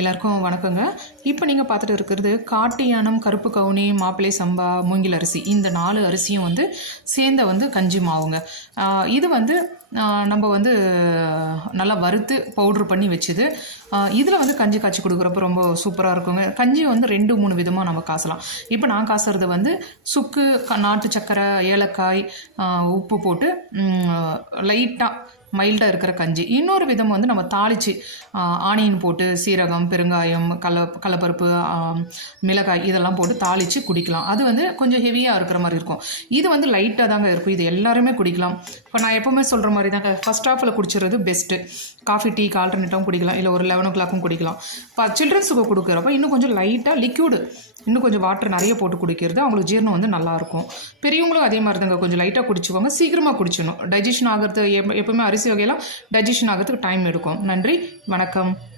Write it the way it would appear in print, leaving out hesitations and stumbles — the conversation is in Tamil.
எல்லாருக்கும் வணக்கங்க. இப்போ நீங்கள் பார்த்துட்டு இருக்கிறது காட்டு யானம், கருப்பு கவுனி, மாப்பிள்ளை சம்பா, மூங்கில் அரிசி இந்த 4 அரிசியும் சேர்ந்த கஞ்சி மாவுங்க. இது நம்ம நல்லா வறுத்து பவுட்ரு பண்ணி வச்சுது. இதில் கஞ்சி காய்ச்சி கொடுக்குறப்ப ரொம்ப சூப்பராக இருக்குங்க. கஞ்சி 2-3 விதமாக நம்ம காசலாம். இப்போ நான் காசுறது சுக்கு, நாட்டு சக்கரை, ஏலக்காய், உப்பு போட்டு லைட்டாக மைல்டாக இருக்கிற கஞ்சி. இன்னொரு விதம் நம்ம தாளித்து ஆனியன் போட்டு சீரகம், பெருங்காயம், கடலப்பருப்பு, மிளகாய் இதெல்லாம் போட்டு தாளித்து குடிக்கலாம். அது கொஞ்சம் ஹெவியாக இருக்கிற மாதிரி இருக்கும். இது லைட்டாக தாங்க இருக்கும். இது எல்லாருமே குடிக்கலாம். இப்போ நான் எப்போவுமே சொல்கிற மாதிரி தாங்க, ஃபஸ்ட் ஹாஃபில் குடிச்சிடுறது பெஸ்ட்டு. காஃபி டீக்கு ஆல்டர்னேட்டாகவும் குடிக்கலாம், இல்லை ஒரு 11 o'clock குடிக்கலாம். இப்போ சில்ட்ரன்ஸுக்கு கொடுக்குறப்ப இன்னும் கொஞ்சம் லைட்டாக லிக்யூடு, இன்னும் கொஞ்சம் வாட்டர் நிறைய போட்டு குடிக்கிறது அவங்களுக்கு ஜீரணம் நல்லாயிருக்கும். பெரியவங்களும் அதே மாதிரி தாங்க, கொஞ்சம் லைட்டாக குடிச்சுக்கோங்க. சீக்கிரமாக குடிச்சிடணும். டைஜஷன் ஆகிறது எப்போவுமே அரிசி வகையெல்லாம் டைஜஷன் ஆகிறதுக்கு டைம் எடுக்கும். நன்றி, வணக்கம்.